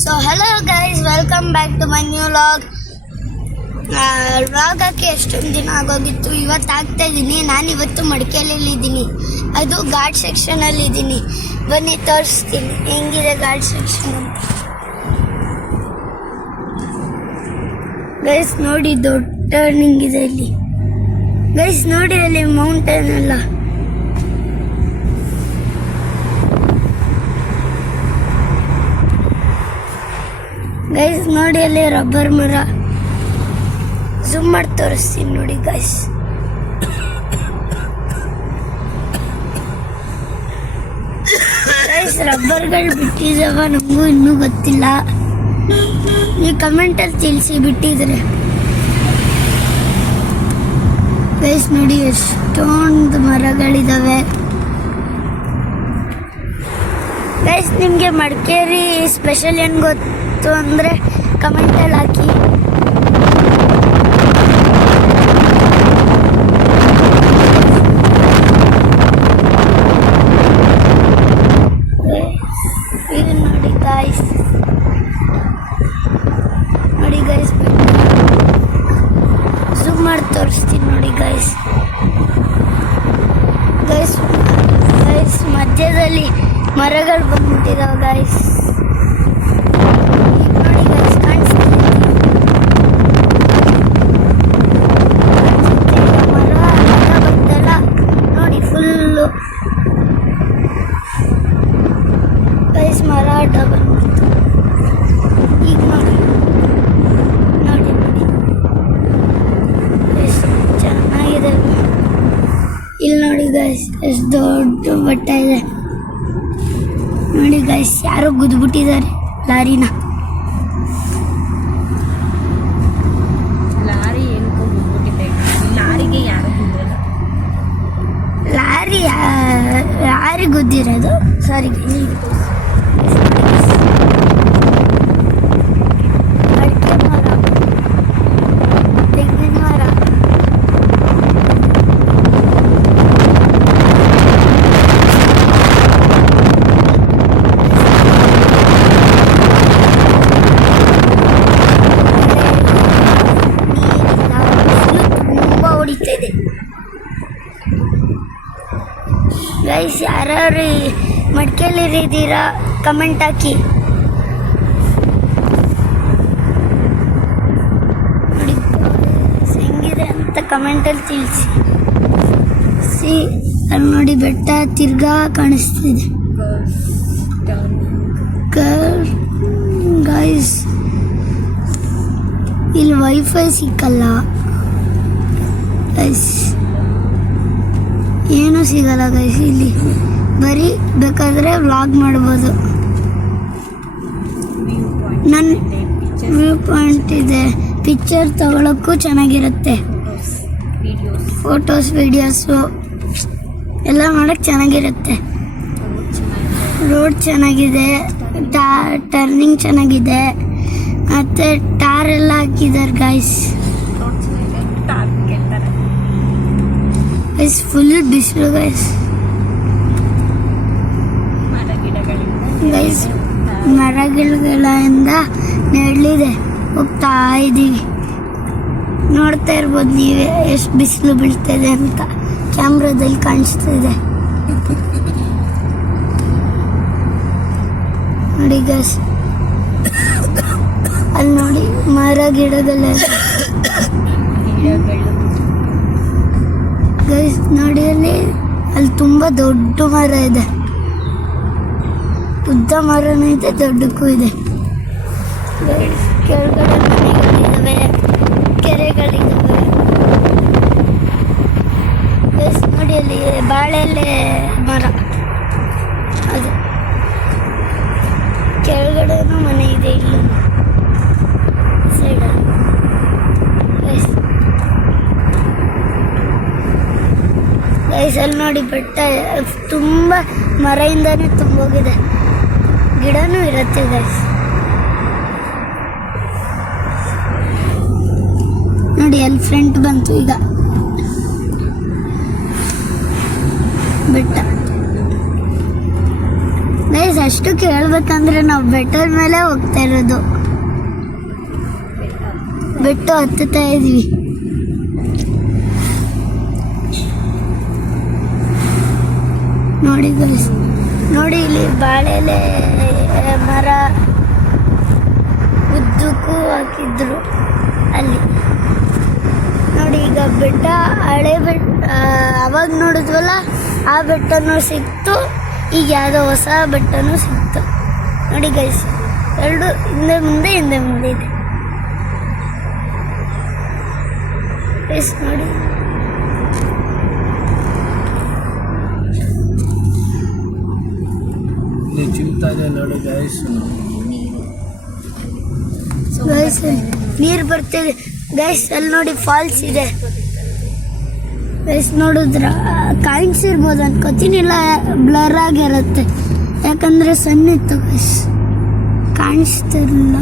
So hello guys, welcome back to my new vlog. Vlog ಹಾಕಿ ಎಷ್ಟೊಂದು ದಿನ ಆಗೋಗಿತ್ತು. ಇವತ್ತು ಆಗ್ತಾ ಇದ್ದೀನಿ. ನಾನು ಇವತ್ತು ಮಡಿಕೇರಿಯಲ್ಲಿದ್ದೀನಿ. ಅದು ಘಾಟ್ ಸೆಕ್ಷನಲ್ಲಿ ಇದ್ದೀನಿ. ಬನ್ನಿ ತೋರಿಸ್ತೀನಿ ಹೆಂಗಿದೆ ಘಾಟ್ ಸೆಕ್ಷನ್ ಅಂತ. ಗೈಸ್ ನೋಡಿ, ದೊಡ್ಡ ಟರ್ನಿಂಗ್ ಇದೆ ಇಲ್ಲಿ. ಗೈಸ್ ನೋಡಿ ಅಲ್ಲಿ ಮೌಂಟೇನ್ ಎಲ್ಲ. ಗೈಸ್ ನೋಡಿ ಅಲ್ಲಿ ರಬ್ಬರ್ ಮರ. ಝೂಮ್ ಮಾಡಿ ತೋರಿಸ್ತೀನಿ ನೋಡಿ ಗೈಸ್. ಗೈಸ್ ರಬ್ಬರ್ಗಳು ಬಿಟ್ಟಿದ್ದಾವ, ನಮಗೂ ಇನ್ನೂ ಗೊತ್ತಿಲ್ಲ. ನೀವು ಕಮೆಂಟಲ್ಲಿ ತಿಳಿಸಿ ಬಿಟ್ಟಿದ್ರೆ. ಗೈಸ್ ನೋಡಿ ಎಷ್ಟೊಂದು ಮರಗಳಿದ್ದಾವೆ. ಗೈಸ್ ನಿಮಗೆ ಮಡಿಕೇರಿ ಸ್ಪೆಷಲ್ ಏನು ಗೊತ್ತು ಅಂದರೆ ಕಮೆಂಟಲ್ಲಿ ಹಾಕಿ. ಇದು ನೋಡಿ ಗಾಯ್ಸ್, ನೋಡಿ ಗೈಸ್, ಝೂಮ್ ಮಾಡಿ ತೋರಿಸ್ತೀನಿ ನೋಡಿ ಗೈಸ್. ಗೈಸ್ ಗೈಸ್ ಮಧ್ಯದಲ್ಲಿ ಮರಗಳು ಬಂದ್ಬಿಟ್ಟಿದಾವೆ ಗೈಸ್. ನೋಡಿ ಗೈಸ್, ಕಾಣಿಸ್ತಿದೆ ಮರ ಬಂದಲ್ಲ ನೋಡಿ ಫುಲ್ಲು. ಗೈಸ್ ಮರ ಅಡ್ಡ ಬಂದ್ಬಿಡ್ತು. ಈಗ ನೋಡಿ ನೋಡಿ ನೋಡಿ ಎಷ್ಟು ಚೆನ್ನಾಗಿದೆ. ಇಲ್ಲಿ ನೋಡಿ ಗೈಸ್ ಎಷ್ಟು ದೊಡ್ಡ ಬೆಟ್ಟ ಇದೆ. ನೋಡಿ ಗೈಸ್, ಯಾರೋ ಗುದ್ಬಿಟ್ಟಿದ್ದಾರೆ ಲಾರಿನ. ಲಾರಿ ಏನಕ್ಕೂ ಗುದ್ಬಿಟ್ಟಿದೆ. ಲಾರಿಗೆ ಯಾರು ಗುದ್ದಿಲ್ಲ. ಲಾರಿ ಗುದ್ದಿರೋದು. ಸಾರಿ ಅಡಿಕೆ ಮರ, ತೆಂಗಿನ ಮರ. ಗೈಸ್ ಯಾರ್ಯಾರು ಮಡಿಕೇರಿಯಲ್ಲಿದ್ದೀರಾ ಕಮೆಂಟ್ ಹಾಕಿ. ನೋಡಿ ಹೆಂಗಿದೆ ಅಂತ ಕಮೆಂಟಲ್ಲಿ ತಿಳಿಸಿ. ಅಲ್ಲಿ ನೋಡಿ ಬೆಟ್ಟ ತಿರ್ಗಾ ಕಾಣಿಸ್ತಿದೆ ಗೈಸ್. ಇಲ್ಲಿ ವೈಫೈ ಸಿಕ್ಕಲ್ಲ ಗೈಸ್, ಏನೂ ಸಿಗಲ್ಲ ಗೈಸ್ ಇಲ್ಲಿ. ಬರೀ ಬೇಕಾದರೆ ವ್ಲಾಗ್ ಮಾಡ್ಬೋದು. ನನ್ನ ವ್ಯೂ ಪಾಯಿಂಟ್ ಇದೆ, ಪಿಕ್ಚರ್ ತಗೊಳ್ಳೋಕ್ಕೂ ಚೆನ್ನಾಗಿರುತ್ತೆ. ಫೋಟೋಸ್ ವಿಡಿಯೋಸು ಎಲ್ಲ ಮಾಡೋಕ್ಕೆ ಚೆನ್ನಾಗಿರುತ್ತೆ. ರೋಡ್ ಚೆನ್ನಾಗಿದೆ, ಟರ್ನಿಂಗ್ ಚೆನ್ನಾಗಿದೆ, ಮತ್ತು ಟಾರ್ ಎಲ್ಲ ಹಾಕಿದ್ದಾರೆ ಗೈಸ್. ಗೈಸ್ ಫುಲ್ ಬಿಸಿಲು ಗೈಸ್. ಗೈಸ್ ಮರಗಳಿಂದ ನೆರಳಿದೆ, ಹೋಗ್ತಾ ಇದ್ದೀವಿ. ನೋಡ್ತಾ ಇರ್ಬೋದು ನೀವೇ ಎಷ್ಟು ಬಿಸಿಲು ಬೀಳ್ತಾಯಿದೆ ಅಂತ. ಕ್ಯಾಮ್ರಾದಲ್ಲಿ ಕಾಣಿಸ್ತಿದೆ ನೋಡಿ ಗೈಸ್. ಅಲ್ಲಿ ನೋಡಿ ಮರ ಗಿಡಗಳೆಲ್ಲ ಗೈಸ್. ನೋಡಿ ಅಲ್ಲಿ ತುಂಬ ದೊಡ್ಡ ಮರ ಇದೆ, ಉದ್ದ ಮರನೂ ಇದೆ, ದೊಡ್ಡಕ್ಕೂ ಇದೆ. ಕೆಳಗಡೆ ಮನೆಗಳಿದ್ದಾವೆ, ಕೆರೆಗಳಿದ್ದಾವೆ ಗೈಸ್. ನೋಡಿ ಅಲ್ಲಿ ಬಾಳೆಲೆ ಮರ, ಅದು ಕೆಳಗಡೆನೂ ಮನೆ ಇದೆ ಇಲ್ಲೂ ಸೈಡಲ್ಲಿ ಗೈಸ್. ಗೈಸ್ ಅಲ್ಲಿ ನೋಡಿ ಬೆಟ್ಟ ತುಂಬ ಮರದಿಂದನೇ ತುಂಬೋಗಿದೆ, ಗಿಡನೂ ಇರುತ್ತೆ ಗೈಸ್. ನೋಡಿ ಅಲ್ಲಿ ಫ್ರಂಟ್ ಬಂತು ಈಗ ಬೆಟ್ಟ. ಗೈಸ್ ಗೈಸ್ ಅಷ್ಟಕ್ಕೆ ಹೇಳ್ಬೇಕಂದ್ರೆ ನಾವು ಬೆಟ್ಟದ ಮೇಲೆ ಹೋಗ್ತಾ ಇರೋದು, ಬೆಟ್ಟ ಹತ್ತುತ್ತಾ ಇದೀವಿ. ನೋಡಿ ಗೈಸ್, ನೋಡಿ ಇಲ್ಲಿ ಬಾಳೆಲೆ ಮರ ಉದ್ದಕ್ಕೂ ಹಾಕಿದ್ರು ಅಲ್ಲಿ. ನೋಡಿ ಈಗ ಬೆಟ್ಟ, ಹಳೆ ಬೆಟ್ಟ ಅವಾಗ ನೋಡಿದ್ವಲ್ಲ ಆ ಬೆಟ್ಟನೂ ಸಿಕ್ತು, ಈಗ ಯಾವುದೋ ಹೊಸ ಬೆಟ್ಟನೂ ಸಿಕ್ತು. ನೋಡಿ ಗೈಸ್, ಎರಡು ಹಿಂದೆ ಮುಂದೆ ಇದೆ ಗೈಸ್. ನೋಡಿ ಚಿಂತಾ ಇದೆ ನೋಡಿ ಗೈಸ್. ಗೈಸ್ ನೀರು ಬರ್ತಿದೆ ಗೈಸ್, ಅಲ್ಲಿ ನೋಡಿ ಫಾಲ್ಸ್ ಇದೆ ಗೈಸ್. ನೋಡಿದ್ರ ಕಾಣಿಸಿರ್ಬೋದು ಅನ್ಕೋತೀನಿ, ಇಲ್ಲ ಬ್ಲರ್ ಆಗಿರುತ್ತೆ ಯಾಕಂದ್ರೆ ಸಣ್ಣ ಇತ್ತು ಗೈಸ್, ಕಾಣಿಸ್ತಿರ್ಲಿಲ್ಲ.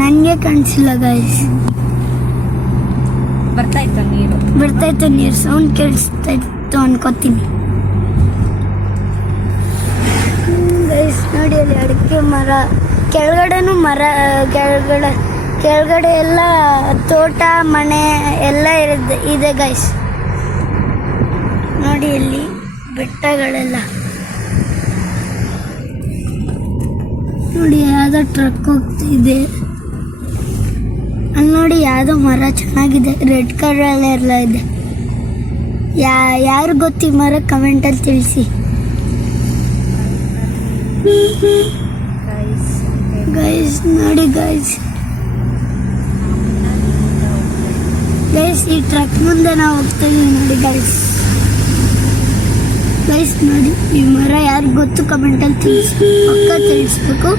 ನನಗೆ ಕಾಣಿಸಿಲ್ಲ ಗೈಸ್. ಬರ್ತಾಯಿತ್ತು ನೀರು, ಸೌಂಡ್ ಕೇಳಿಸ್ತಾ ಇತ್ತು ಅನ್ಕೋತೀನಿ ಗೈಸ್. ನೋಡಿ ಅಲ್ಲಿ ಅಡಿಕೆ ಮರ, ಕೆಳಗಡೆನೂ ಮರ, ಕೆಳಗಡೆ ಎಲ್ಲ ತೋಟ ಮನೆ ಎಲ್ಲ ಇದೆ ಗೈಸ್. ನೋಡಿ ಇಲ್ಲಿ ಬೆಟ್ಟಗಳೆಲ್ಲ. ನೋಡಿ ಯಾವುದೋ ಟ್ರಕ್ ಹೋಗ್ತಿದೆ ಅಲ್ಲಿ. ನೋಡಿ ಯಾವುದೋ ಮರ ಚೆನ್ನಾಗಿದೆ, ರೆಡ್ ಕಲರ್ ಎಲ್ಲ ಇದೆ. ಯಾರು ಗೊತ್ತಿ ಮರ ಕಮೆಂಟಲ್ಲಿ ತಿಳಿಸಿ ಗೈಸ್. ನೋಡಿ ಗೈಸ್, ಈ ಟ್ರಕ್ ಮುಂದೆ ನಾವು ಹೋಗ್ತಾ ಇದೀವಿ ನೋಡಿ ಗೈಸ್. ನೋಡಿ ಈ ಮರ ಯಾರು ಗೊತ್ತು ಕಮೆಂಟಲ್ಲಿ ತಿಳಿಸ್ಬೇಕು.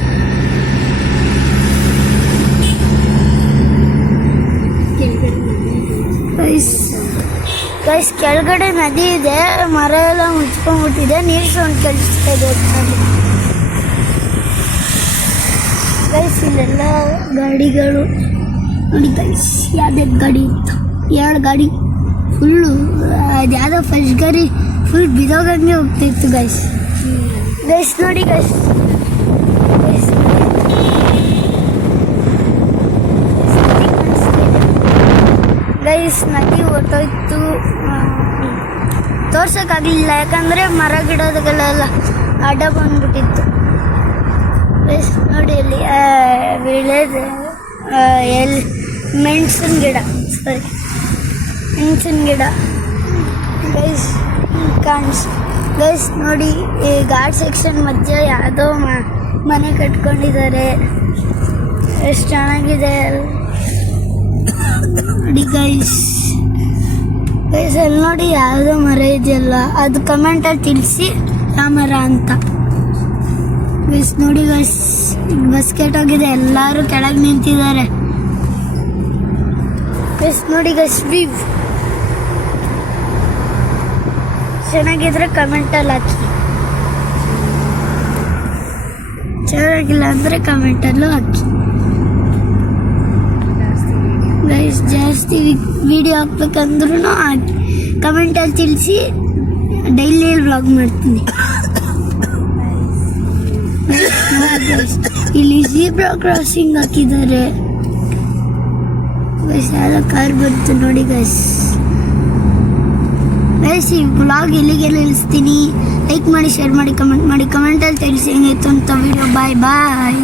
ಗೈಸ್ ಕೆಳಗಡೆ ನದಿ ಇದೆ, ಮರ ಎಲ್ಲ ಮುಚ್ಕೊಂಡ್ಬಿಟ್ಟಿದೆ, ನೀರು ಸೌಂಡ್ ಕೇಳಿಸ್ತಾ ಇದೆ ಗೈಸ್. ಇಲ್ಲೆಲ್ಲ ಗಾಡಿಗಳು ನೋಡಿ ಗೈಸ್, ಯಾವ್ದು ಗಾಡಿ ಇತ್ತು, 2 ಗಾಡಿ ಫುಲ್ಲು. ಅದು ಯಾವುದೋ ಫಸ್ಟ್ ಗಾಡಿ ಫುಲ್ ಬಿದೋಗಂಗೆ ಹೋಗ್ತಾಯಿತ್ತು ಗೈಸ್. ನೋಡಿ ಗೈಸ್, ಗೈಸ್ ನದಿ ಹೊರಟೋಯ್ತು, ತೋರ್ಸೋಕ್ಕಾಗಲಿಲ್ಲ ಯಾಕಂದರೆ ಮರ ಗಿಡಗಳೆಲ್ಲ ಅಡ್ಡ ಬಂದ್ಬಿಟ್ಟಿತ್ತು ಗೈಸ್. ನೋಡಿ ಅಲ್ಲಿ ವಿಳೆದು ಮೆಣಸಿನ ಗಿಡ ಗೈಸ್ ಗೈಸ್. ನೋಡಿ ಈ ಘಾಟ್ ಸೆಕ್ಷನ್ ಮಧ್ಯೆ ಯಾವುದೋ ಮನೆ ಕಟ್ಕೊಂಡಿದ್ದಾರೆ, ಎಷ್ಟು ಚೆನ್ನಾಗಿದೆ ನೋಡಿ ಗೈಸ್. ಅಲ್ಲಿ ನೋಡಿ ಯಾವುದೋ ಮರ ಇದೆಯಲ್ಲ, ಅದು ಕಮೆಂಟಲ್ಲಿ ತಿಳಿಸಿ ಯಾವ ಮರ ಅಂತ ಗೈಸ್. ನೋಡಿ ಗೈಸ್, ಬಸ್ ಕೆಟ್ಟೋಗಿದೆ, ಎಲ್ಲರೂ ಕೆಳಗೆ ನಿಂತಿದ್ದಾರೆ ಗೈಸ್. ನೋಡಿ ಗೈಸ್, ವ್ಯೂ ಚೆನ್ನಾಗಿದ್ರೆ ಕಮೆಂಟಲ್ಲಿ ಹಾಕಿ, ಚೆನ್ನಾಗಿಲ್ಲ ಅಂದರೆ ಕಮೆಂಟಲ್ಲೂ ಹಾಕಿ ಗೈಸ್. ಜಾಸ್ತಿ ವಿಡಿಯೋ ಹಾಕ್ಬೇಕಂದ್ರೂ ಹಾಕಿ, ಕಮೆಂಟಲ್ಲಿ ತಿಳಿಸಿ, ಡೈಲಿ ವ್ಲಾಗ್ ಮಾಡ್ತೀನಿ. ಇಲ್ಲಿ ಜೀಬ್ರಾ ಕ್ರಾಸಿಂಗ್ ಹಾಕಿದ್ದಾರೆ ಗೈಸ್, ಯಾವುದೋ ಕಾರ್ ಬಂತು ನೋಡಿ ಗೈಸ್. ಈ ವ್ಲಾಗ್ ಇಲ್ಲಿಗೆ ನಿಲ್ಲಿಸ್ತೀನಿ. ಲೈಕ್ ಮಾಡಿ, ಶೇರ್ ಮಾಡಿ, ಕಮೆಂಟ್ ಮಾಡಿ, ಕಮೆಂಟಲ್ಲಿ ತಿಳಿಸಿ ಹೆಂಗಿತ್ತು ಅಂತ ವಿಡಿಯೋ. ಬಾಯ್.